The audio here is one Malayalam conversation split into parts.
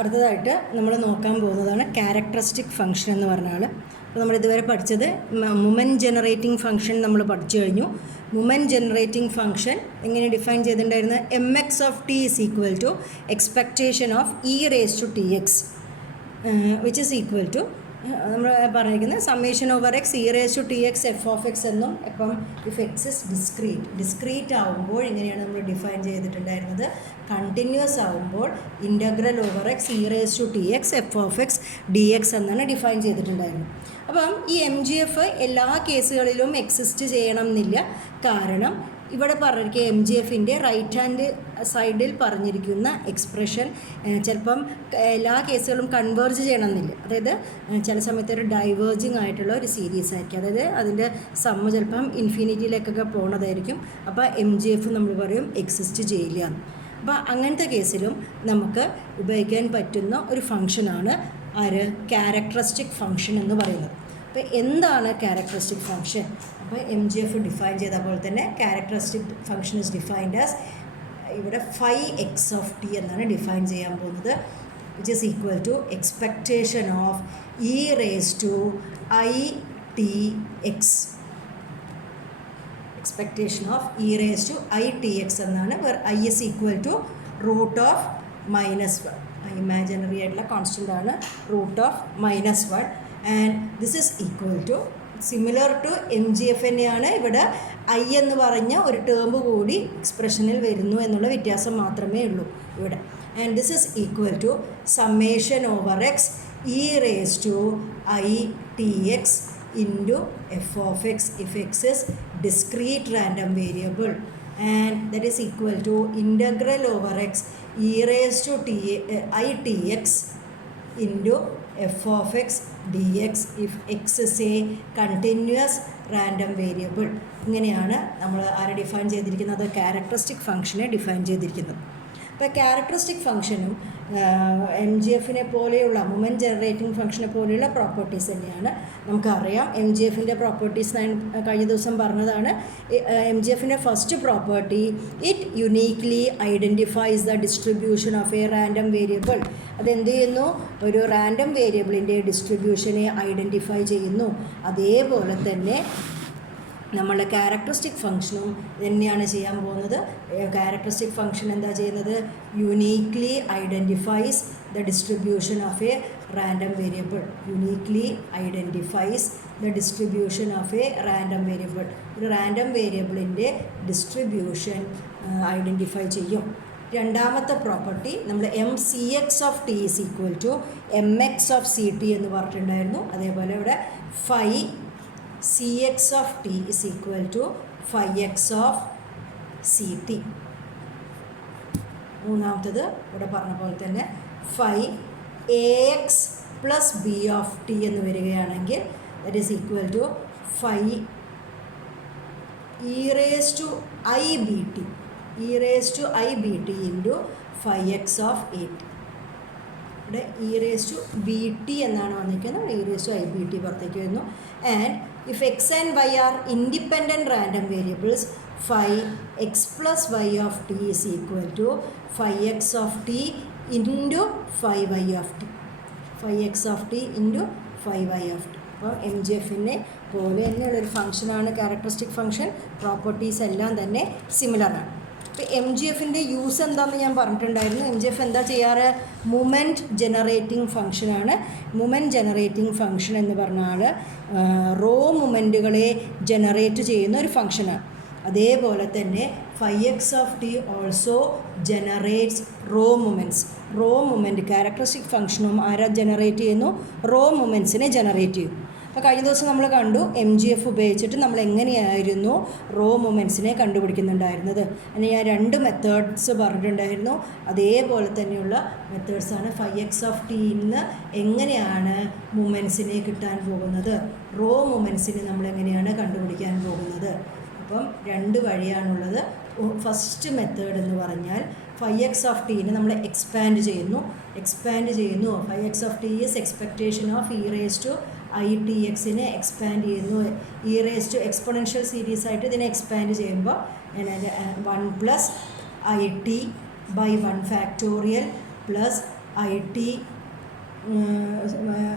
അടുത്തതായിട്ട് നമ്മൾ നോക്കാൻ പോകുന്നതാണ് ക്യാരക്ടറിസ്റ്റിക് ഫംഗ്ഷൻ എന്ന് പറഞ്ഞാൽ. അപ്പോൾ നമ്മൾ ഇതുവരെ പഠിച്ചത് മൊമെൻറ്റ് ജനറേറ്റിംഗ് ഫംഗ്ഷൻ നമ്മൾ പഠിച്ചു കഴിഞ്ഞു. മൊമെൻറ്റ് ജനറേറ്റിംഗ് ഫംഗ്ഷൻ എങ്ങനെ ഡിഫൈൻ ചെയ്തിട്ടുണ്ടായിരുന്നത്? M X of T is equal to expectation of E raise to T X which is equal to നമ്മൾ പറഞ്ഞിരിക്കുന്നത് summation over X E raise to T X F of X എന്നും. ഇപ്പം ഇഫ് എക്സ് ഇസ് ഡിസ്ക്രീറ്റ് ആവുമ്പോൾ ഇങ്ങനെയാണ് നമ്മൾ ഡിഫൈൻ ചെയ്തിട്ടുണ്ടായിരുന്നത്. കണ്ടിന്യൂസ് ആവുമ്പോൾ integral over X E raise to T X F of X D X എന്നാണ് ഡിഫൈൻ ചെയ്തിട്ടുണ്ടായിരുന്നത്. അപ്പം ഈ എം ജി എഫ് എല്ലാ കേസുകളിലും എക്സിസ്റ്റ് ചെയ്യണം എന്നില്ല. കാരണം ഇവിടെ പറഞ്ഞിരിക്കുക എം ജി എഫിൻ്റെ റൈറ്റ് ഹാൻഡ് സൈഡിൽ പറഞ്ഞിരിക്കുന്ന എക്സ്പ്രഷൻ ചിലപ്പം എല്ലാ കേസുകളും കൺവേർജ് ചെയ്യണമെന്നില്ല. അതായത് ചില സമയത്ത് ഒരു ഡൈവേർജിങ് ആയിട്ടുള്ള ഒരു സീരീസ് ആയിരിക്കും. അതായത് അതിൻ്റെ സമ്മ് ചിലപ്പം ഇൻഫിനിറ്റിയിലേക്കൊക്കെ പോണതായിരിക്കും. അപ്പോൾ എം ജി എഫ് നമ്മൾ പറയും എക്സിസ്റ്റ് ചെയ്യില്ല. അപ്പോൾ അങ്ങനത്തെ കേസിലും നമുക്ക് ഉപയോഗിക്കാൻ പറ്റുന്ന ഒരു ഫംഗ്ഷനാണ് ക്യാരക്ടറിസ്റ്റിക് ഫംഗ്ഷൻ എന്ന് പറയുന്നത്. അപ്പോൾ എന്താണ് ക്യാരക്ടറിസ്റ്റിക് ഫംഗ്ഷൻ? അപ്പോൾ എം ജി എഫ് ഡിഫൈൻ ചെയ്ത പോലെ തന്നെ characteristic function is defined as ഇവിടെ ഫൈ എക്സ് ഓഫ് ടി എന്നാണ് ഡിഫൈൻ ചെയ്യാൻ പോകുന്നത്. Which is equal to expectation of E raise to I T x. Expectation of E raise to I T x എന്നാണ്. Where i is equal to root of -1. Imaginary ആയിട്ടുള്ള കോൺസ്റ്റൻ്റ് ആണ് root of -1. And this is equal to similar to M G F തന്നെയാണ്. ഇവിടെ ഐ എന്ന് പറഞ്ഞ ഒരു ടേം കൂടി എക്സ്പ്രഷനിൽ വരുന്നു എന്നുള്ള വ്യത്യാസം മാത്രമേ ഉള്ളൂ ഇവിടെ. And this is equal to summation over X E raise to I T X into F of X if X is discrete random variable. And that is equal to integral over X E raise to I T X into F of X D X if X is a continuous random variable. ഇങ്ങനെയാണ് നമ്മൾ ഡിഫൈൻ ചെയ്തിരിക്കുന്നത്? ക്യാരക്ടറിസ്റ്റിക് ഫംഗ്ഷനെ ഡിഫൈൻ ചെയ്തിരിക്കുന്നത്. അപ്പോൾ ക്യാരക്ടറിസ്റ്റിക് ഫംഗ്ഷനും എം ജി എഫിനെ പോലെയുള്ള മൊമെൻറ്റ് ജനറേറ്റിംഗ് ഫംഗ്ഷനെ പോലെയുള്ള പ്രോപ്പർട്ടീസ് തന്നെയാണ്. നമുക്കറിയാം എം ജി എഫിൻ്റെ പ്രോപ്പർട്ടീസ് ഞാൻ കഴിഞ്ഞ ദിവസം പറഞ്ഞതാണ്. എം ജി എഫിൻ്റെ first property it uniquely identifies the distribution of a random variable. അതെന്ത് ചെയ്യുന്നു? ഒരു റാൻഡം വേരിയബിളിൻ്റെ ഡിസ്ട്രിബ്യൂഷനെ ഐഡൻറ്റിഫൈ ചെയ്യുന്നു. അതേപോലെ തന്നെ നമ്മളുടെ ക്യാരക്ടറിസ്റ്റിക് ഫംഗ്ഷനും തന്നെയാണ് ചെയ്യാൻ പോകുന്നത്. ക്യാരക്ടറിസ്റ്റിക് ഫംഗ്ഷൻ എന്താ ചെയ്യുന്നത്? Uniquely identifies the distribution of a random variable. Uniquely identifies the distribution of a random variable. ഒരു റാൻഡം വേരിയബിളിൻ്റെ ഡിസ്ട്രിബ്യൂഷൻ ഐഡൻറ്റിഫൈ ചെയ്യും. രണ്ടാമത്തെ പ്രോപ്പർട്ടി നമ്മൾ M C X of T is equal to M X of C T എന്ന് പറഞ്ഞിട്ടുണ്ടായിരുന്നു. അതേപോലെ ഇവിടെ phi C X of T is equal to phi X of C T. മൂന്നാമത്തത് ഇവിടെ പറഞ്ഞ പോലെ തന്നെ phi A X plus B of T എന്ന് വരികയാണെങ്കിൽ that is equal to phi e raise to i b t. E raise to i b t into phi X of a t. ഇവിടെ e raise to b t എന്നാണ് വന്നിരിക്കുന്നത്. E raise to i b t പുറത്തേക്ക് വരുന്നു. And if x and y are independent random variables, phi x plus y of t is equal to phi x of t into phi y of t. Phi x of t into phi y of t. അപ്പോൾ എം ജി എഫിനെ പോലെ തന്നെയുള്ളൊരു ഫംഗ്ഷനാണ് ക്യാരക്ടറിസ്റ്റിക് ഫംഗ്ഷൻ. പ്രോപ്പർട്ടീസ് എല്ലാം തന്നെ സിമിലറാണ്. അപ്പോൾ എം ജി എഫിൻ്റെ യൂസ് എന്താണെന്ന് ഞാൻ പറഞ്ഞിട്ടുണ്ടായിരുന്നു. എം ജി എഫ് എന്താ ചെയ്യാറ്? മൊമെൻറ്റ് ജനറേറ്റിംഗ് ഫംഗ്ഷനാണ്. മൊമെൻറ്റ് ജനറേറ്റിംഗ് ഫംഗ്ഷൻ എന്ന് പറഞ്ഞാൽ റോ മൊമെൻറ്റുകളെ ജനറേറ്റ് ചെയ്യുന്ന ഒരു ഫംഗ്ഷനാണ്. അതേപോലെ തന്നെ phi X of T also generates raw moments. Raw moment characteristic ഫംഗ്ഷനും ആരാ ജനറേറ്റ് ചെയ്യുന്നു? റോ മൊമെൻറ്റ്സിനെ ജനറേറ്റ് ചെയ്യും. അപ്പോൾ കഴിഞ്ഞ ദിവസം നമ്മൾ കണ്ടു എം ജി എഫ് ഉപയോഗിച്ചിട്ട് നമ്മൾ എങ്ങനെയായിരുന്നു റോ മൊമെൻറ്റ്സിനെ കണ്ടുപിടിക്കുന്നുണ്ടായിരുന്നത്. അതിന് ഞാൻ 2 മെത്തേഡ്സ് പറഞ്ഞിട്ടുണ്ടായിരുന്നു. അതേപോലെ തന്നെയുള്ള മെത്തേഡ്സാണ് ഫൈ എക്സ് ഓഫ് ടീന്ന് എങ്ങനെയാണ് മൊമെൻറ്റ്സിനെ കിട്ടാൻ പോകുന്നത്, റോ മൊമെൻറ്റ്സിനെ നമ്മൾ എങ്ങനെയാണ് കണ്ടുപിടിക്കാൻ പോകുന്നത്. അപ്പം 2 വഴിയാണുള്ളത്. ഫസ്റ്റ് മെത്തേഡ് എന്ന് പറഞ്ഞാൽ ഫൈ എക്സ് ഓഫ് ടീനെ നമ്മൾ എക്സ്പാൻഡ് ചെയ്യുന്നു. Phi X of T is expectation of E raise to I t എക്സിനെ എക്സ്പാൻഡ് ചെയ്യുന്നു. E raise to exponential series ആയിട്ട് ഇതിനെ എക്സ്പാൻഡ് ചെയ്യുമ്പോൾ 1 plus i t by 1 factorial plus IT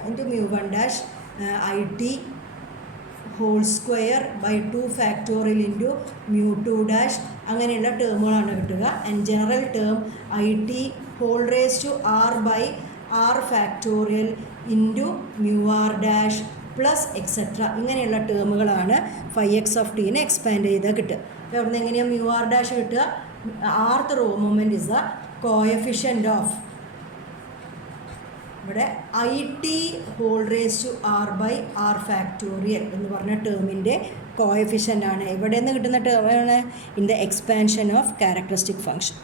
into mu1 dash IT whole square by 2 factorial into mu2 dash അങ്ങനെയുള്ള ടേമുകളാണ് കിട്ടുക. And general term IT whole raised to r by r factorial into mu r dash plus etcetera ഇങ്ങനെയുള്ള ടേമുകളാണ് 5x ഓഫ് ടീനെ എക്സ്പാൻഡ് ചെയ്താൽ കിട്ടുക. അപ്പോൾ അവിടെ നിന്ന് എങ്ങനെയാണ് mu r ഡാഷ് കിട്ടുക? Rth raw moment is the coefficient of ഇവിടെ IT whole raise to r by r factorial എന്ന് പറഞ്ഞ ടേമിൻ്റെ കോഎഫിഷ്യൻ്റ് ആണ്. എവിടെ നിന്ന് കിട്ടുന്ന ടേമാണ്? In the expansion of characteristic function.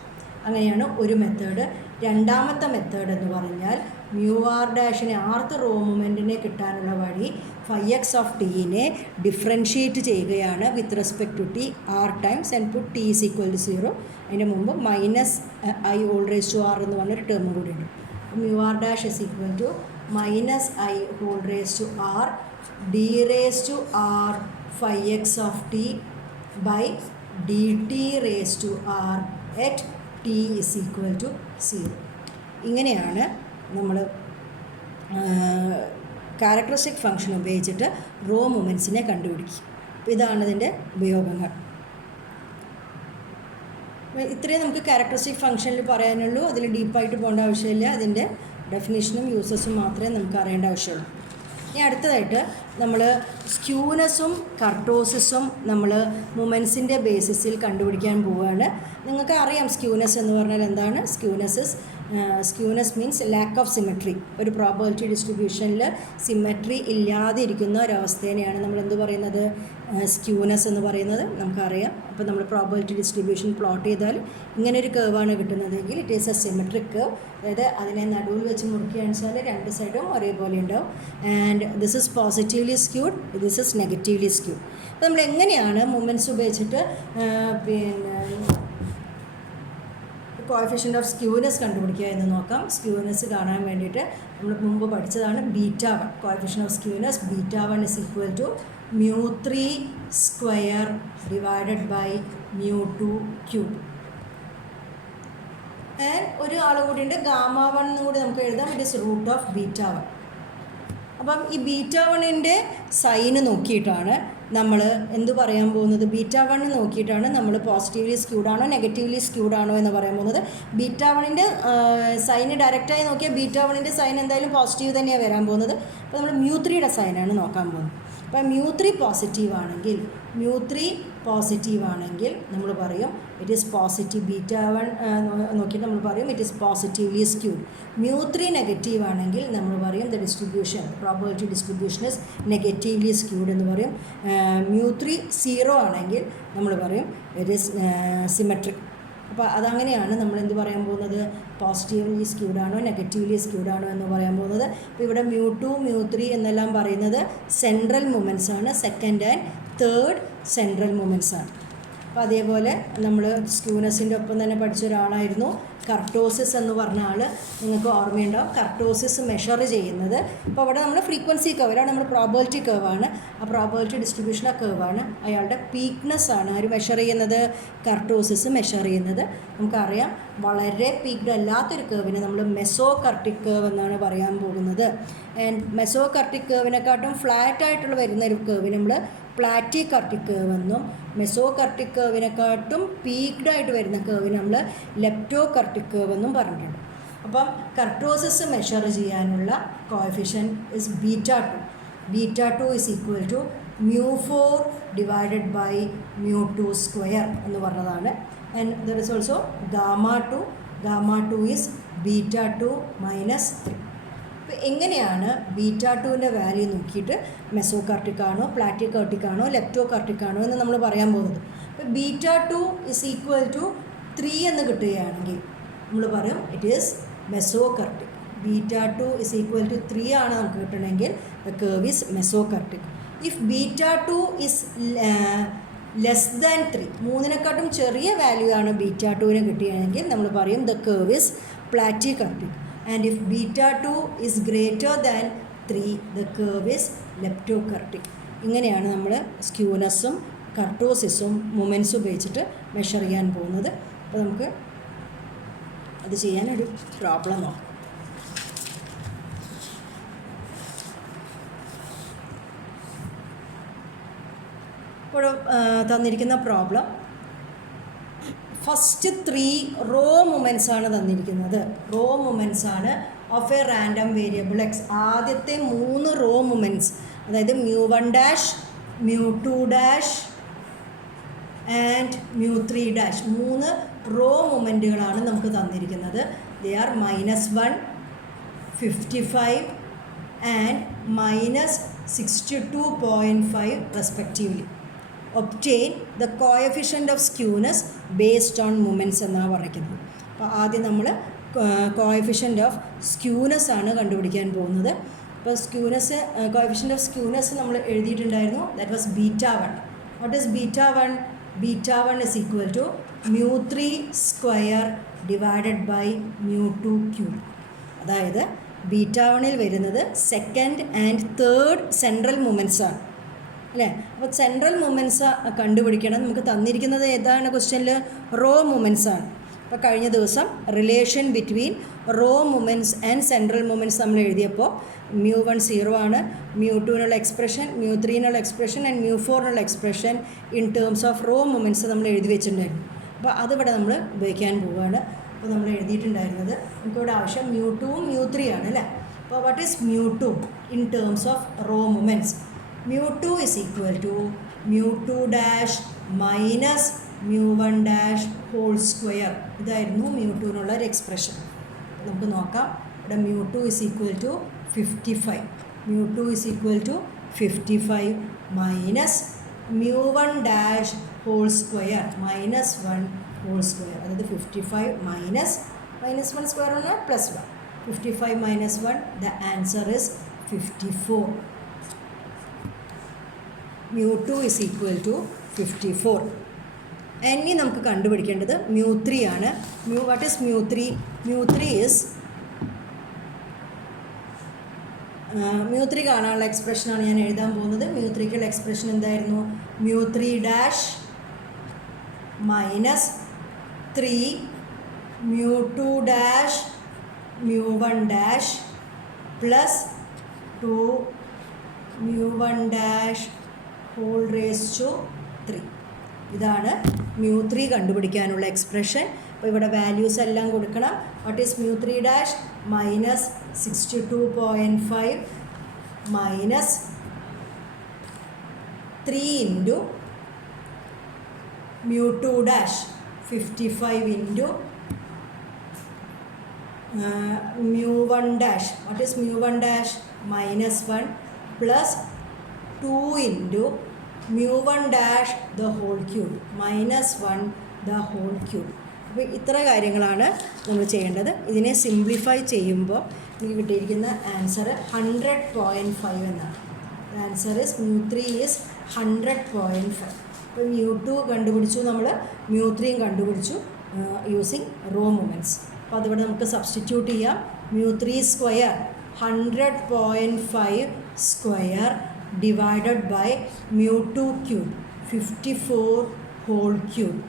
അങ്ങനെയാണ് ഒരു മെത്തേഡ്. രണ്ടാമത്തെ മെത്തേഡ് എന്ന് പറഞ്ഞാൽ mu r ഡാഷിനെ ആർത്ത് റോ മൊമെൻറ്റിനെ കിട്ടാനുള്ള വഴി 5x ഓഫ് ടീനെ ഡിഫറൻഷ്യേറ്റ് ചെയ്യുകയാണ് with respect to T r times and put t is equal to 0. അതിൻ്റെ മുമ്പ് minus I whole raise to r എന്ന് പറഞ്ഞൊരു ടേമും കൂടി ഉണ്ട്. mu r dash is equal to minus I whole raised to r d raised to r 5x of t by dt raised to r at t is equal to 0. ഇങ്ങനെയാണ് നമ്മൾ ക്യാരക്ടറിസ്റ്റിക് ഫംഗ്ഷൻ ഉപയോഗിച്ചിട്ട് റോ മൊമെൻറ്റ്സിനെ കണ്ടുപിടിക്കുക. അപ്പോൾ ഇതാണ് ഇതിൻ്റെ ഉപയോഗങ്ങൾ. ഇത്രയും നമുക്ക് ക്യാരക്ടറിസ്റ്റിക് ഫംഗ്ഷനിൽ പറയാനുള്ളൂ. അതിൽ ഡീപ്പായിട്ട് പോകേണ്ട ആവശ്യമില്ല. അതിൻ്റെ ഡെഫിനിഷനും യൂസസും മാത്രമേ നമുക്ക് അറിയേണ്ട ആവശ്യമുള്ളൂ. ഇനി അടുത്തതായിട്ട് നമ്മൾ സ്ക്യൂനെസ്സും കർട്ടോസിസും നമ്മൾ മൊമെൻറ്റ്സിൻ്റെ ബേസിസിൽ കണ്ടുപിടിക്കാൻ പോവുകയാണ്. നിങ്ങൾക്ക് അറിയാം സ്ക്യൂനെസ് എന്ന് പറഞ്ഞാൽ എന്താണ്? Skewness means lack of symmetry. ഒരു പ്രോബബിലിറ്റി ഡിസ്ട്രിബ്യൂഷനിൽ സിമെട്രി ഇല്ലാതെ ഇരിക്കുന്ന ഒരവസ്ഥേനെയാണ് നമ്മൾ എന്ത് പറയുന്നത്? സ്ക്യൂനെസ് എന്ന് പറയുന്നത്. നമുക്കറിയാം. അപ്പോൾ നമ്മൾ പ്രോബബിലിറ്റി ഡിസ്ട്രിബ്യൂഷൻ പ്ലോട്ട് ചെയ്താൽ ഇങ്ങനെ ഒരു കേവാണ് കിട്ടുന്നതെങ്കിൽ it is a symmetric curve. അതായത് അതിനെ നടുവിൽ വെച്ച് മുറുക്കുകയാണെന്ന് വെച്ചാൽ രണ്ട് സൈഡും ഒരേപോലെ ഉണ്ടാവും. And this is positively squid, this is negatively squid. അപ്പോൾ നമ്മൾ എങ്ങനെയാണ് മൊമെൻറ്റ്സ് ഉപയോഗിച്ചിട്ട് കോഎഫിഷ്യൻ്റ് ഓഫ് സ്ക്യൂനെസ് കണ്ടുപിടിക്കുക എന്ന് നോക്കാം. സ്ക്യൂനെസ് കാണാൻ വേണ്ടിയിട്ട് നമ്മൾ മുമ്പ് പഠിച്ചതാണ് β1. Coefficient of skewness β1 is equal to mu3 square divided by mu2 cube. And ഒരു ആൾ കൂടിയുണ്ട് γ1 എന്ന് കൂടി നമുക്ക് എഴുതാം. It is root of β1. അപ്പം ഈ β1ൻ്റെ സൈന് നോക്കിയിട്ടാണ് നമ്മൾ എന്ത് പറയാൻ പോകുന്നത്? β1 നോക്കിയിട്ടാണ് നമ്മൾ പോസിറ്റീവ്ലി സ്ക്യൂഡാണോ നെഗറ്റീവ്ലി സ്ക്യൂഡാണോ എന്ന് പറയാൻ പോകുന്നത്. β1ൻ്റെ സൈന് ഡയറക്റ്റായി നോക്കിയാൽ β1ൻ്റെ സൈൻ എന്തായാലും പോസിറ്റീവ് തന്നെയാണ് വരാൻ പോകുന്നത്. അപ്പോൾ നമ്മൾ mu3യുടെ സൈനാണ് നോക്കാൻ പോകുന്നത്. അപ്പോൾ mu3 പോസിറ്റീവ് ആണെങ്കിൽ നമ്മൾ പറയും ഇറ്റ് ഈസ് പോസിറ്റീവ്. β1 നോക്കിയിട്ട് നമ്മൾ പറയും it is positively squid. mu3 negative ആണെങ്കിൽ നമ്മൾ പറയും the distribution probability distribution is negatively squid എന്ന് പറയും. mu3 0 ആണെങ്കിൽ നമ്മൾ പറയും ഇറ്റ് ഈസ് സിമെട്രിക്. അപ്പോൾ അതങ്ങനെയാണ് നമ്മൾ എന്ത് പറയാൻ പോകുന്നത്? പോസിറ്റീവ്ലി സ്ക്യൂഡാണോ നെഗറ്റീവ്ലി സ്ക്യൂഡാണോ എന്ന് പറയാൻ പോകുന്നത്. അപ്പോൾ ഇവിടെ mu2 mu3 എന്നെല്ലാം പറയുന്നത് സെൻട്രൽ മൊമെൻറ്റ്സ് ആണ്. Second and third central moments ആണ്. അപ്പോൾ അതേപോലെ നമ്മൾ സ്ക്യൂനെസ്സിൻ്റെ ഒപ്പം തന്നെ പഠിച്ച ഒരാളായിരുന്നു കർട്ടോസിസ് എന്ന് പറഞ്ഞ ആൾ. നിങ്ങൾക്ക് ഓർമ്മയുണ്ടാവും. കർട്ടോസിസ് മെഷർ ചെയ്യുന്നത് ഇപ്പോൾ അവിടെ നമ്മൾ ഫ്രീക്വൻസി കർവ്, നമ്മൾ പ്രോബബിലിറ്റി കർവാണ്. ആ പ്രോബബിലിറ്റി ഡിസ്ട്രിബ്യൂഷൻ ആ കർവാണ്. അയാളുടെ പീക്ക്നെസ് ആണ് ആര് മെഷർ ചെയ്യുന്നത്? കർട്ടോസിസ് മെഷർ ചെയ്യുന്നത്. നമുക്കറിയാം വളരെ പീക്ഡ് അല്ലാത്തൊരു കർവിനെ നമ്മൾ മെസോകർട്ടിക് കർവ് എന്നാണ് പറയാൻ പോകുന്നത്. ആൻഡ് മെസോകർട്ടിക് കർവിനെക്കാട്ടും ഫ്ലാറ്റ് ആയിട്ടുള്ള വരുന്ന ഒരു കർവ് നമ്മൾ പ്ലാറ്റി കർട്ടിക് കർവ് എന്നും മെസോകർട്ടിക് കർവിനെക്കാട്ടും പീക്ഡ് ആയിട്ട് വരുന്ന കർവിന് നമ്മൾ ലെപ്റ്റോ കർട്ടിക് കർവ് എന്നും പറഞ്ഞിട്ടുണ്ട്. അപ്പം കർട്ടോസിസ് മെഷർ ചെയ്യാനുള്ള coefficient is β2. β2 is equal to mu4 divided by mu2 square എന്ന് പറഞ്ഞതാണ്. And there is also γ2 is β2 minus 3. അപ്പോൾ എങ്ങനെയാണ് β2ൻ്റെ വാല്യൂ നോക്കിയിട്ട് മെസോകർട്ടിക് ആണോ പ്ലാറ്റികർട്ടിക് ആണോ ലെപ്റ്റോകർട്ടിക് ആണോ എന്ന് നമ്മൾ പറയാൻ പോകുന്നത്. അപ്പോൾ β2 ഇസ് ഈക്വൽ ടു 3 എന്ന് കിട്ടുകയാണെങ്കിൽ നമ്മൾ പറയും it is mesokurtic. β2 is equal to 3 ആണ് നമുക്ക് കിട്ടണമെങ്കിൽ the curve is mesokurtic. If β2 is less than 3, 3നെക്കാട്ടും ചെറിയ വാല്യൂ ആണ് β2ന് കിട്ടുകയാണെങ്കിൽ നമ്മൾ പറയും the curve is platykurtic. And if β2 is greater than 3, the curve is leptokurtic. ഇങ്ങനെയാണ് നമ്മൾ സ്ക്യൂനെസ്സും കർട്ടോസിസും മൊമെൻറ്റ്സും ഉപയോഗിച്ചിട്ട് മെഷർ ചെയ്യാൻ പോകുന്നത്. അപ്പോൾ നമുക്ക് അത് ചെയ്യാനൊരു പ്രോബ്ലം നോക്കാം. ഇപ്പോൾ തന്നിരിക്കുന്ന പ്രോബ്ലം ഫസ്റ്റ് 3 റോ മൊമെൻറ്റ്സ് ആണ് തന്നിരിക്കുന്നത്. റോ മൊമെൻറ്റ്സ് ആണ് of a random variable X. ആദ്യത്തെ 3 റോ മൊമെൻറ്റ്സ്, അതായത് μ1 μ2 ആൻഡ് μ3 3 റോ മൊമെൻറ്റുകളാണ് നമുക്ക് തന്നിരിക്കുന്നത്. They are -1, 55 and -62.5 respectively. Obtain the coefficient of skewness based on moments എന്നാണ് പറയുന്നത്. അപ്പോൾ ആദ്യം നമ്മൾ കോഎഫിഷ്യൻ്റ് ഓഫ് സ്ക്യൂനെസ് ആണ് കണ്ടുപിടിക്കാൻ പോകുന്നത്. അപ്പോൾ കോഎഫിഷ്യൻ്റ് ഓഫ് സ്ക്യൂനെസ് നമ്മൾ എഴുതിയിട്ടുണ്ടായിരുന്നു. That was β1. What is β1? β1 is equal to μ3 square divided by μ2 cube. അതായത് β1ൽ വരുന്നത് second and third central moments ആണ് അല്ലേ. അപ്പോൾ സെൻട്രൽ മൊമെൻറ്റ്സ് കണ്ടുപിടിക്കണം. നമുക്ക് തന്നിരിക്കുന്നത് ഏതാണ് ക്വസ്റ്റ്യനിൽ? റോ മൊമെൻറ്റ്സ് ആണ്. അപ്പോൾ കഴിഞ്ഞ ദിവസം relation between raw moments and central moments നമ്മൾ എഴുതിയപ്പോൾ μ1 0 ആണ്, μ2നുള്ള എക്സ്പ്രഷൻ, μ3നുള്ള എക്സ്പ്രഷൻ ആൻഡ് μ4നുള്ള expression in terms of raw moments നമ്മൾ എഴുതി വെച്ചിട്ടുണ്ടായിരുന്നു. അപ്പോൾ അതിവിടെ നമ്മൾ ഉപയോഗിക്കാൻ പോവുകയാണ്. അപ്പോൾ നമ്മൾ എഴുതിയിട്ടുണ്ടായിരുന്നത് നമുക്കിവിടെ ആവശ്യം μ2ഉം μ3 ആണ് അല്ലേ. അപ്പോൾ what is μ2 in terms of raw moments? μ2 is equal to μ2 minus μ1 whole square. ഇതായിരുന്നു μ2നുള്ള ഒരു എക്സ്പ്രഷൻ. നമുക്ക് നോക്കാം. ഇവിടെ μ2 is equal to 55. μ2 is equal to 55 minus μ1 whole square -1 whole square. അതായത് 55 -1 സ്ക്വയർ ആണ് +1. 55 -1, the answer is 54. μ2 is equal to 54. ഇനി നമുക്ക് കണ്ടുപിടിക്കേണ്ടത് μ3 ആണ്. What is μ3? μ3 is μ3 കാണാനുള്ള എക്സ്പ്രഷനാണ് ഞാൻ എഴുതാൻ പോകുന്നത്. μ3ക്കുള്ള എക്സ്പ്രഷൻ എന്തായിരുന്നു? μ3 -3 μ2 μ1 plus 2 μ1 ഹോൾ റേസ് ടു 3. ഇതാണ് μ3 കണ്ടുപിടിക്കാനുള്ള എക്സ്പ്രഷൻ. അപ്പോൾ ഇവിടെ വാല്യൂസ് എല്ലാം കൊടുക്കണം. What is μ3 -62.5 minus 3 into μ2 55 into μ1 what is μ1 -1 plus 2 into μ1 the whole cube -1 the whole cube. അപ്പോൾ ഇത്ര കാര്യങ്ങളാണ് നമ്മൾ ചെയ്യേണ്ടത്. ഇതിനെ സിംപ്ലിഫൈ ചെയ്യുമ്പോൾ എനിക്ക് കിട്ടിയിരിക്കുന്ന ആൻസർ 100.5 എന്നാണ്. Answer is μ3 is 100.5. അപ്പോൾ μ2 കണ്ടുപിടിച്ചു, നമ്മൾ μ3 കണ്ടുപിടിച്ചു യൂസിങ് റോ മൊമെൻറ്റ്സ്. അപ്പോൾ അതിവിടെ നമുക്ക് സബ്സ്റ്റിറ്റ്യൂട്ട് ചെയ്യാം. μ3 square 100.5 square divided by μ2 cube 54 whole cube.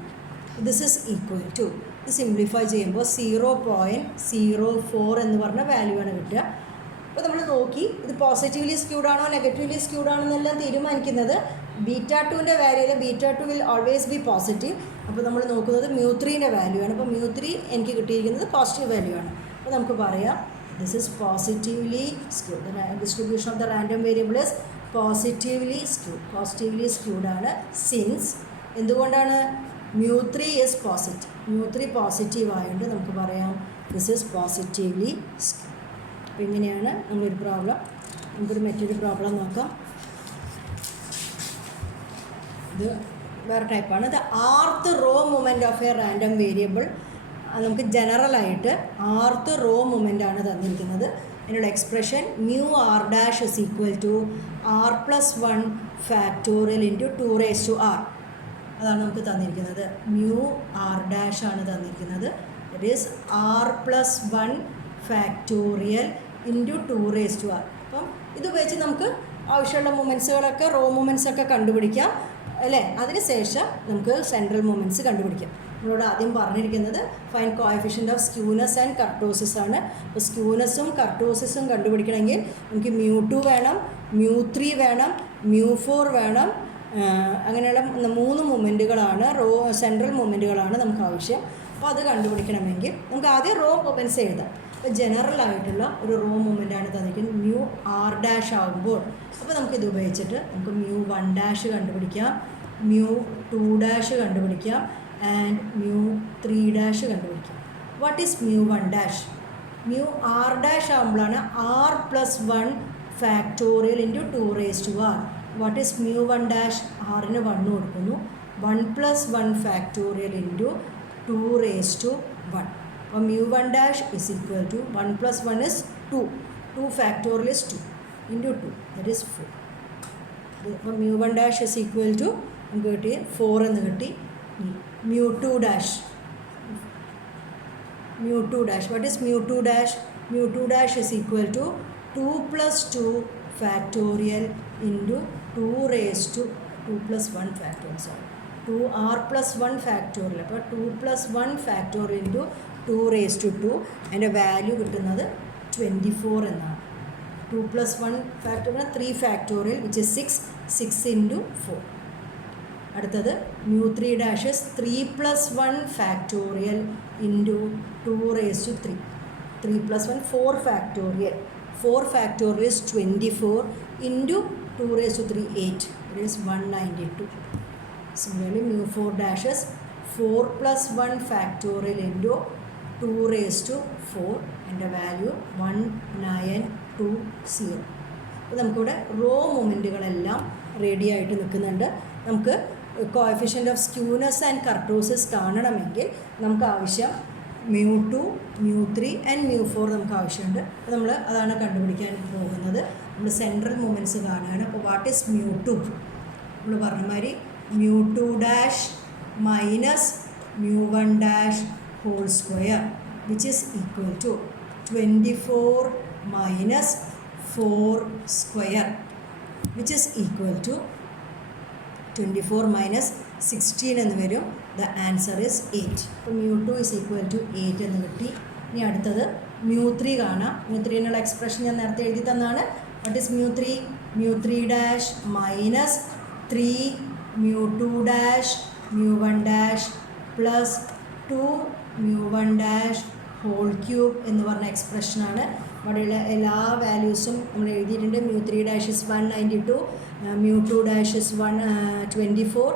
This is equal to, ഇത് സിംപ്ലിഫൈ ചെയ്യുമ്പോൾ 0.04 എന്ന് പറഞ്ഞ വാല്യൂ ആണ് കിട്ടുക. അപ്പോൾ നമ്മൾ നോക്കി ഇത് പോസിറ്റീവ്ലി സ്ക്യൂഡ് ആണോ നെഗറ്റീവ്ലി സ്ക്യൂഡ് ആണോ എന്നെല്ലാം തീരുമാനിക്കുന്നത് β2ൻ്റെ വാല്യൂയിൽ β2 വിൽ ഓൾവേസ് ബി പോസിറ്റീവ്. അപ്പോൾ നമ്മൾ നോക്കുന്നത് μ3ൻ്റെ വാല്യൂ ആണ്. അപ്പോൾ μ3 എനിക്ക് കിട്ടിയിരിക്കുന്നത് പോസിറ്റീവ് വാല്യൂ ആണ്. അപ്പോൾ നമുക്ക് പറയാം this is positively squid. Distribution of the random variable is positively squid ആണ്. സിൻസ് എന്തുകൊണ്ടാണ്? μ3 is പോസിറ്റീവ്. μ3 പോസിറ്റീവ് ആയതുകൊണ്ട് നമുക്ക് പറയാം ദിസ് ഈസ് പോസിറ്റീവ്ലി സ്ക്യൂഡ്. അപ്പോൾ ഇങ്ങനെയാണ് നമ്മളൊരു പ്രോബ്ലം. നമുക്കൊരു മറ്റൊരു പ്രോബ്ലം നോക്കാം. ഇത് വേറെ ടൈപ്പാണ്. ഇത് rth raw moment of a random variable. നമുക്ക് ജനറലായിട്ട് ആർത്ത് റോ മൊമെൻ്റ് ആണ് തന്നിരിക്കുന്നത്. അതിനുള്ള expression μr' is equal to r+1 factorial into 2 raised to r. അതാണ് നമുക്ക് തന്നിരിക്കുന്നത്. μr' ആണ് തന്നിരിക്കുന്നത്. It is r+1 factorial into 2 raised to r. അപ്പം ഇത് ഉപയോഗിച്ച് നമുക്ക് ആവശ്യമുള്ള മൊമെൻറ്റ്സുകളൊക്കെ റോ മൊമെൻറ്റ്സൊക്കെ കണ്ടുപിടിക്കാം അല്ലേ. അതിനുശേഷം നമുക്ക് സെൻട്രൽ മൊമെൻറ്റ്സ് കണ്ടുപിടിക്കാം. നമ്മളോട് ആദ്യം പറഞ്ഞിരിക്കുന്നത് find coefficient of skewness and kurtosis ആണ്. അപ്പോൾ സ്ക്യൂനെസ്സും കർട്ടോസിസും കണ്ടുപിടിക്കണമെങ്കിൽ നമുക്ക് μ2 വേണം, μ3 വേണം, μ4 വേണം, അങ്ങനെയുള്ള 3 മൊമെൻറ്റുകളാണ് സെൻട്രൽ മൊമെൻറ്റുകളാണ് നമുക്ക് ആവശ്യം. അപ്പോൾ അത് കണ്ടുപിടിക്കണമെങ്കിൽ നമുക്ക് ആദ്യം റോ മൊമെൻറ്റ്സ് എഴുതാം. അപ്പോൾ ജനറൽ ആയിട്ടുള്ള ഒരു റോ മൊമെൻ്റാണ് തന്നിരിക്കുന്നത് മ്യൂ ആർ ഡാഷ് ആകുമ്പോൾ. അപ്പോൾ നമുക്കിത് ഉപയോഗിച്ചിട്ട് നമുക്ക് മ്യൂ 1 ഡാഷ് കണ്ടുപിടിക്കാം, മ്യൂ 2 ഡാഷ് കണ്ടുപിടിക്കാം ആൻഡ് മ്യൂ 3 ഡാഷ് കണ്ടുപിടിക്കാം. What is mu 1 dash? Mu r dash ആകുമ്പോഴാണ് r plus 1 factorial into 2 raise to r. What is mu 1 dash? ആറിന് 1 കൊടുക്കുന്നു, 1 plus 1 factorial into 2 raise to 1. അപ്പോൾ mu 1 dash is equal to 1 plus 1 is 2, 2 factorial is 2 into 2 that is 4. അപ്പോൾ mu 1 dash is equal to നമുക്ക് കിട്ടി 4 എന്ന് കിട്ടി. Mu 2 dash, mu 2 dash, what is mu 2 dash? Mu 2 dash is equal to 2 plus 2 factorial into 2 raise to 2 plus 1 factorial, sorry 2r plus 1 factorial. അപ്പോൾ 2 plus 1 factorial into 2 raise to 2. അതിൻ്റെ വാല്യൂ കിട്ടുന്നത് 24 എന്നാണ്. 2 plus 1 factorial 3 factorial which is 6, 6 into 4. അടുത്തത് mu 3 dashes 3 plus 1 factorial into 2 raise to 3. 3 plus 1 4 factorial, 4 factorial is 24 into 2 raise to 3 8, it is 192. Similarly, mu 4 dashes 4 plus 1 factorial into 2 raised to 4 and the value 1920. അപ്പോൾ നമുക്കിവിടെ റോ മൊമെൻറ്റുകളെല്ലാം റെഡി ആയിട്ട് നിൽക്കുന്നുണ്ട്. നമുക്ക് coefficient of skewness and kurtosis കാണണമെങ്കിൽ നമുക്ക് ആവശ്യം മ്യൂ 2, മ്യൂ 3 ആൻഡ് മ്യൂ 4 നമുക്ക് ആവശ്യമുണ്ട്. അപ്പോൾ നമ്മൾ അതാണ് കണ്ടുപിടിക്കാൻ പോകുന്നത്. നമ്മൾ സെൻട്രൽ മൊമെൻറ്റ്സ് കാണുകയാണ്. അപ്പോൾ വാട്ട് ഈസ് മ്യൂ 2? നമ്മൾ പറഞ്ഞ മാതിരി mu 2 dash minus mu 1 dash whole square which is equal to 24 minus 4 square which is equal to 24 minus 16 എന്ന് വരും. The answer is 8. അപ്പോൾ മ്യൂ 2 ഈസ് ഈക്വൽ ടു 8 എന്ന് കിട്ടി. ഇനി അടുത്തത് മ്യൂ 3 കാണാം. മ്യൂ 3 എക്സ്പ്രഷൻ ഞാൻ നേരത്തെ എഴുതി തന്നാണ്. What is mu 3? Mu 3 dash minus 3 mu 2 dash mu 1 dash plus 2 mu 1 dash whole cube എന്ന് പറഞ്ഞ എക്സ്പ്രഷനാണ്. അവിടെയുള്ള എല്ലാ വാല്യൂസും നമ്മൾ എഴുതിയിട്ടുണ്ട്. Mu 3 dash is 192, mu 2 dash is 24,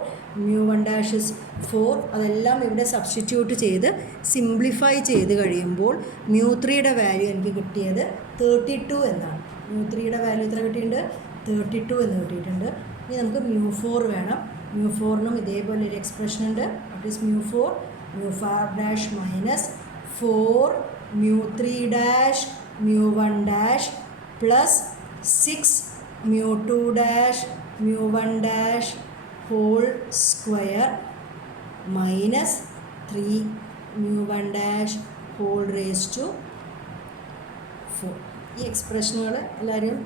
mu 1 dash is 4. അതെല്ലാം ഇവിടെ സബ്സ്റ്റിറ്റ്യൂട്ട് ചെയ്ത് സിംപ്ലിഫൈ ചെയ്ത് കഴിയുമ്പോൾ മ്യൂ 3യുടെ വാല്യൂ എനിക്ക് കിട്ടിയത് 32 എന്നാണ്. മ്യൂ 3യുടെ വാല്യൂ എത്ര കിട്ടിയിട്ടുണ്ട്? 32 എന്ന് കിട്ടിയിട്ടുണ്ട്. ഇനി നമുക്ക് മ്യൂ 4 വേണം. മ്യൂ 4നും ഇതേപോലെ ഒരു എക്സ്പ്രഷൻ ഉണ്ട്. What is mu 4? Mu 4 dash minus 4 mu 3 dash mu 1 dash plus 6 mu 2 dash mu 1 dash whole square minus 3 mu 1 dash whole raise to 4. ഈ എക്സ്പ്രഷനുകൾ എല്ലാവരും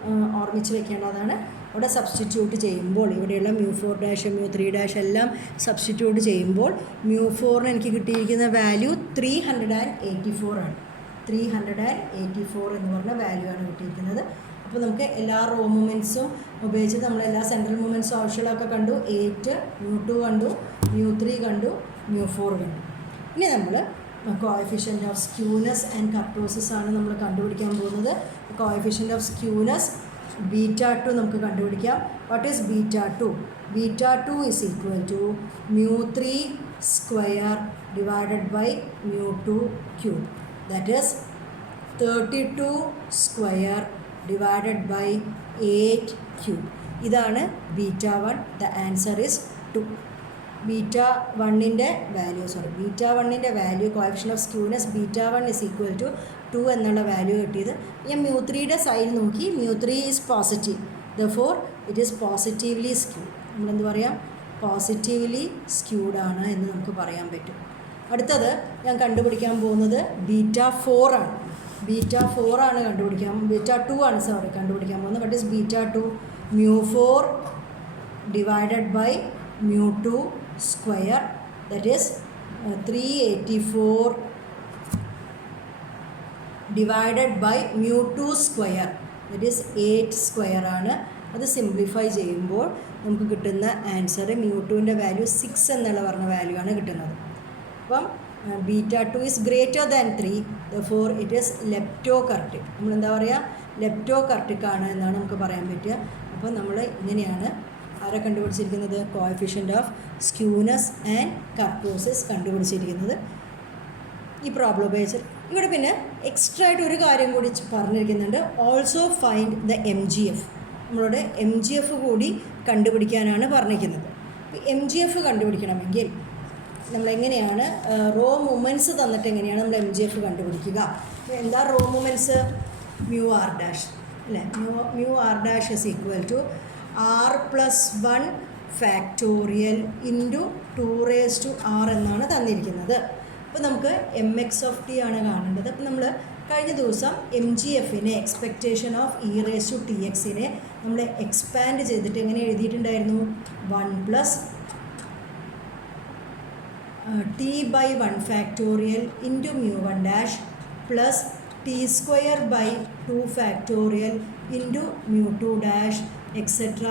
ഓർമ്മിച്ച് വെക്കേണ്ടതാണ്. അവിടെ സബ്സ്റ്റിറ്റ്യൂട്ട് ചെയ്യുമ്പോൾ ഇവിടെയുള്ള മ്യൂ 4 ഡാഷ് മ്യൂ 3 ഡാഷ് എല്ലാം സബ്സ്റ്റിറ്റ്യൂട്ട് ചെയ്യുമ്പോൾ മ്യൂ 4ന് എനിക്ക് കിട്ടിയിരിക്കുന്ന വാല്യൂ 384 ആണ്. 384 എന്ന് പറഞ്ഞ വാല്യൂ ആണ് കിട്ടിയിരിക്കുന്നത്. അപ്പോൾ നമുക്ക് എല്ലാ റോ മൂമെൻറ്റ്സും ഉപയോഗിച്ച് നമ്മൾ എല്ലാ സെൻട്രൽ മൂമെൻറ്റ്സും ആവശ്യമുള്ളതൊക്കെ കണ്ടു. 8 മ്യൂ 2 കണ്ടു, മ്യൂ 3 കണ്ടു, മ്യൂ 4 കണ്ടു. ഇനി നമ്മൾ coefficient of skewness and kurtosis ആണ് നമ്മൾ കണ്ടുപിടിക്കാൻ പോകുന്നത്. കോഎഫിഷ്യൻ്റ് ഓഫ് സ്ക്യൂനെസ് ബീറ്റ 2 നമുക്ക് കണ്ടുപിടിക്കാം. What is beta 2? Beta 2 is equal to mu 3 square divided by mu 2 cube. That is 32 square divided by 8 cube. ഇതാണ് beta 1. The answer is 2. Beta 1ൻ്റെ value coefficient of skewness beta 1 is equal to 2 എന്നുള്ള വാല്യൂ കിട്ടിയത്. ഞാൻ മ്യൂ 3യുടെ സൈഡ് നോക്കി. Mu 3 is positive, therefore it is positively skewed. നമ്മളെന്ത് പറയാം? പോസിറ്റീവ്ലി സ്ക്യൂഡ് ആണ് എന്ന് നമുക്ക് പറയാൻ പറ്റും. അടുത്തത് ഞാൻ കണ്ടുപിടിക്കാൻ പോകുന്നത് ബീറ്റ 4 ആണ്. ബീറ്റ 4 ആണ് ബീറ്റ 2 ആണ് കണ്ടുപിടിക്കാൻ പോകുന്നത്. What is beta 2? Mu 4 divided by mu 2 square, that is 384 divided by mu 2 square, that is 8 square ആണ്. അത് സിംപ്ലിഫൈ ചെയ്യുമ്പോൾ നമുക്ക് കിട്ടുന്ന ആൻസർ μ2ൻ്റെ വാല്യൂ 6 എന്നുള്ള പറഞ്ഞ വാല്യൂ ആണ് കിട്ടുന്നത്. അപ്പം β2 is greater than 3, therefore it is leptokurtic. നമ്മളെന്താ പറയുക, ലെപ്റ്റോകർട്ടിക് ആണ് എന്നാണ് നമുക്ക് പറയാൻ പറ്റുക. അപ്പോൾ നമ്മൾ ഇങ്ങനെയാണ് ആരെ കണ്ടുപിടിച്ചിരിക്കുന്നത്, coefficient of skewness and kurtosis കണ്ടുപിടിച്ചിരിക്കുന്നത് ഈ പ്രോബ്ലം ഉപയോഗിച്ച്. ഇവിടെ പിന്നെ എക്സ്ട്രാ ആയിട്ട് ഒരു കാര്യം കൂടി പറഞ്ഞിരിക്കുന്നുണ്ട്, ഓൾസോ ഫൈൻഡ് ദ MGF. നമ്മളോട് MGF കൂടി കണ്ടുപിടിക്കാനാണ് പറഞ്ഞിരിക്കുന്നത്. MGF കണ്ടുപിടിക്കണമെങ്കിൽ നമ്മളെങ്ങനെയാണ് റോ മൂമെൻറ്റ്സ് തന്നിട്ട് എങ്ങനെയാണ് നമ്മൾ MGF കണ്ടുപിടിക്കുക. എന്താ റോ മൂമെൻറ്റ്സ്, μr ഡാഷ് അല്ലേ, μr dash is equal to r+1 factorial into 2r എന്നാണ് തന്നിരിക്കുന്നത്. അപ്പോൾ നമുക്ക് mx(t) ആണ് കാണേണ്ടത്. അപ്പോൾ നമ്മൾ കഴിഞ്ഞ ദിവസം MGFനെ എക്സ്പെക്റ്റേഷൻ ഓഫ് e⁻TXനെ നമ്മൾ എക്സ്പാൻഡ് ചെയ്തിട്ട് എങ്ങനെ എഴുതിയിട്ടുണ്ടായിരുന്നു, 1 + t/1 factorial into μ1 dash plus t²/2 factorial into μ2 dash etcetera.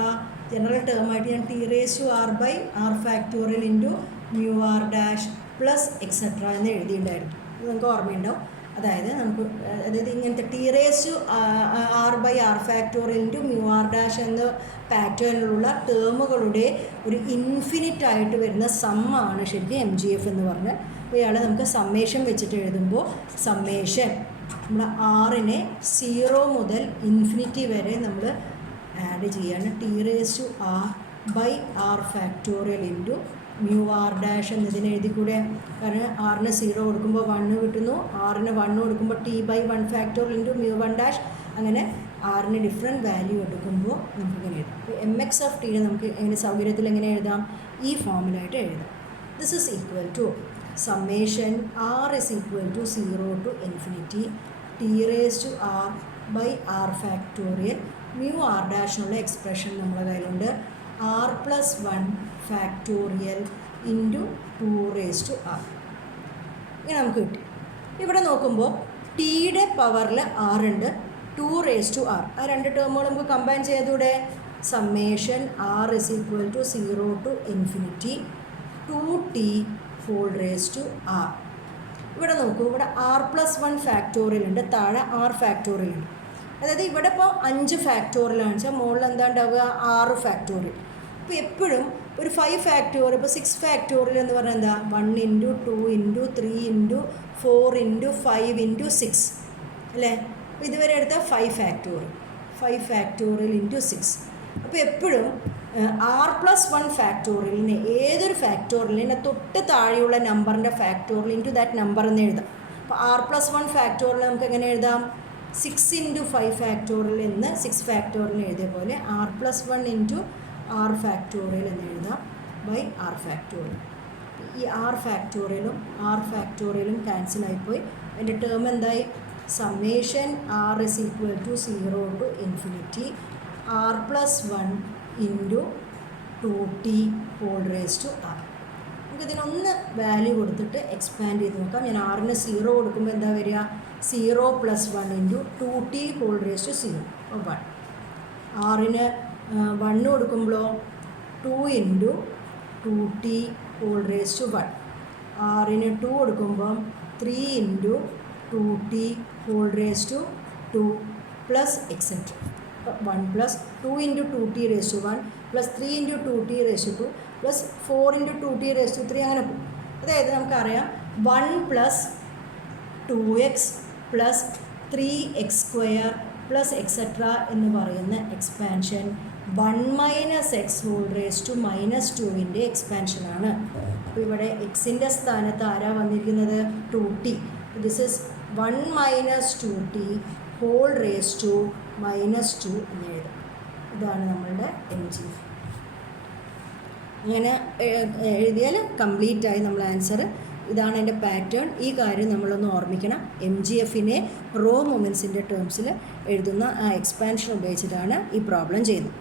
General ടേമായിട്ട് ഞാൻ t⁻r/r factorial into μr dash plus etcetera എന്ന് എഴുതിയിട്ടുണ്ടായിരുന്നു. ഇത് നമുക്ക് ഓർമ്മയുണ്ടാവും. അതായത് ഇങ്ങനത്തെ t⁻r/r factorial into μr dash എന്ന പാറ്റേണിലുള്ള ടേമുകളുടെ ഒരു ഇൻഫിനിറ്റ് ആയിട്ട് വരുന്ന സമ്മാണ് ശരിക്കും MGF എന്ന് പറഞ്ഞാൽ. അപ്പോൾ ഇയാളെ നമുക്ക് സമ്മേഷൻ വെച്ചിട്ട് എഴുതുമ്പോൾ സമ്മേഷൻ നമ്മൾ ആറിനെ 0 മുതൽ ഇൻഫിനിറ്റി വരെ നമ്മൾ ആഡ് ചെയ്യാണ്. t⁻r/r factorial into μr dash എന്നതിനെ എഴുതിക്കൂടെ, കാരണം ആറിന് 0 കൊടുക്കുമ്പോൾ 1 കിട്ടുന്നു, ആറിന് 1 കൊടുക്കുമ്പോൾ t/1 ഫാക്ടോറിയൽ ഇൻറ്റു μ1 ഡാഷ്, അങ്ങനെ ആറിന് ഡിഫറെൻറ്റ് വാല്യൂ എടുക്കുമ്പോൾ നമുക്കിങ്ങനെ എഴുതാം. അപ്പോൾ mx(t) നമുക്ക് എങ്ങനെ സൗകര്യത്തിൽ എങ്ങനെ എഴുതാം, ഈ ഫോമിലായിട്ട് എഴുതാം. This is equal to summation r is equal to 0 to infinity t⁻r/r factorial μr ഡാഷിനുള്ള എക്സ്പ്രഷൻ നമ്മുടെ കയ്യിലുണ്ട്, r+1 ഫാക്ടോറിയൽ ഇൻറ്റു 2r. ഇങ്ങനെ നമുക്ക് കിട്ടി. ഇവിടെ നോക്കുമ്പോൾ ടിയുടെ പവറിൽ r ഉണ്ട്, 2r. ആ രണ്ട് ടേമുകൾ നമുക്ക് കമ്പൈൻ ചെയ്തൂടെ, summation r is equal to 0 to infinity 2t⁻r. ഇവിടെ നോക്കൂ, ഇവിടെ r+1 ഫാക്ടോറിയൽ ഉണ്ട്, താഴെ r ഫാക്ടോറിയൽ ഉണ്ട്. അതായത് ഇവിടെ ഇപ്പോൾ 5 ഫാക്ടോറിയലാണെന്ന് വെച്ചാൽ മുകളിൽ എന്താ ഉണ്ടാവുക, 6 ഫാക്ടോറിയൽ. അപ്പോൾ എപ്പോഴും ഒരു 5 ഫാക്ടോറിയൽ, ഇപ്പോൾ 6 ഫാക്ടോറിയൽ എന്ന് പറഞ്ഞാൽ എന്താ, 1 × 2 × 3 × 4 × 5 × 6 അല്ലേ. അപ്പോൾ ഇതുവരെ എടുത്ത 5 ഫാക്ടോറിയൽ ഇൻറ്റു 6. അപ്പോൾ എപ്പോഴും r+1 ഫാക്ടോറിയലിനെ ഏതൊരു ഫാക്ടോറിയലിനെ തൊട്ട് താഴെയുള്ള നമ്പറിൻ്റെ ഫാക്ടോറിയൽ ഇൻറ്റു ദാറ്റ് നമ്പർ എന്ന് എഴുതാം. അപ്പോൾ r+1 ഫാക്ടോറിയൽ നമുക്ക് എങ്ങനെ എഴുതാം, 6 × 5 ഫാക്ടോറിയൽ എന്ന് 6 ഫാക്ടോറിയൽ എഴുതിയ പോലെ r+1 × r ഫാക്ടോറിയൽ എന്ന് എഴുതാം ബൈ r ഫാക്ടോറിയൽ. ഈ r ഫാക്ടോറിയലും ക്യാൻസലായിപ്പോയി. അതിൻ്റെ ടേം എന്തായി, summation r is equal to 0 to infinity r+1 into 2t⁻r. നമുക്കിതിനൊന്ന് വാല്യൂ കൊടുത്തിട്ട് എക്സ്പാൻഡ് ചെയ്ത് നോക്കാം. ഞാൻ ആറിന് 0 കൊടുക്കുമ്പോൾ എന്താ വരിക, 0 + 1 ഇൻറ്റു 2t⁻0 1. ആറിന് 1 കൊടുക്കുമ്പോഴോ 2 ഇൻറ്റു 2t⁻1. ആറിന് 2 കൊടുക്കുമ്പം 3 into 2t⁻2 plus etcetera. 1 + 2 × 2t⁻1 plus 3 × 2t⁻2 plus 4 × 2t⁻3 അങ്ങനെ പോകും. അതായത് നമുക്കറിയാം 1 + 2x plus 3x² plus etcetera എന്ന് പറയുന്ന എക്സ്പാൻഷൻ 1 - x⁻² -2ൻ്റെ എക്സ്പാൻഷനാണ്. അപ്പോൾ ഇവിടെ എക്സിൻ്റെ സ്ഥാനത്ത് ആരാ വന്നിരിക്കുന്നത്, 2t. ദിസ് ഇസ് 1 - 2t⁻2 -2 എന്ന് എഴുതാം. ഇതാണ് നമ്മളുടെ MGF. ഇങ്ങനെ എഴുതിയാൽ കംപ്ലീറ്റ് ആയി നമ്മൾ ആൻസർ. ഇതാണ് എൻ്റെ പാറ്റേൺ. ഈ കാര്യം നമ്മളൊന്ന് ഓർമ്മിക്കണം. MGFനെ റോ മൊമെൻറ്റ്സിൻ്റെ ടേംസിൽ എഴുതുന്ന ആ എക്സ്പാൻഷൻ ഉപയോഗിച്ചിട്ടാണ് ഈ പ്രോബ്ലം ചെയ്യുന്നത്.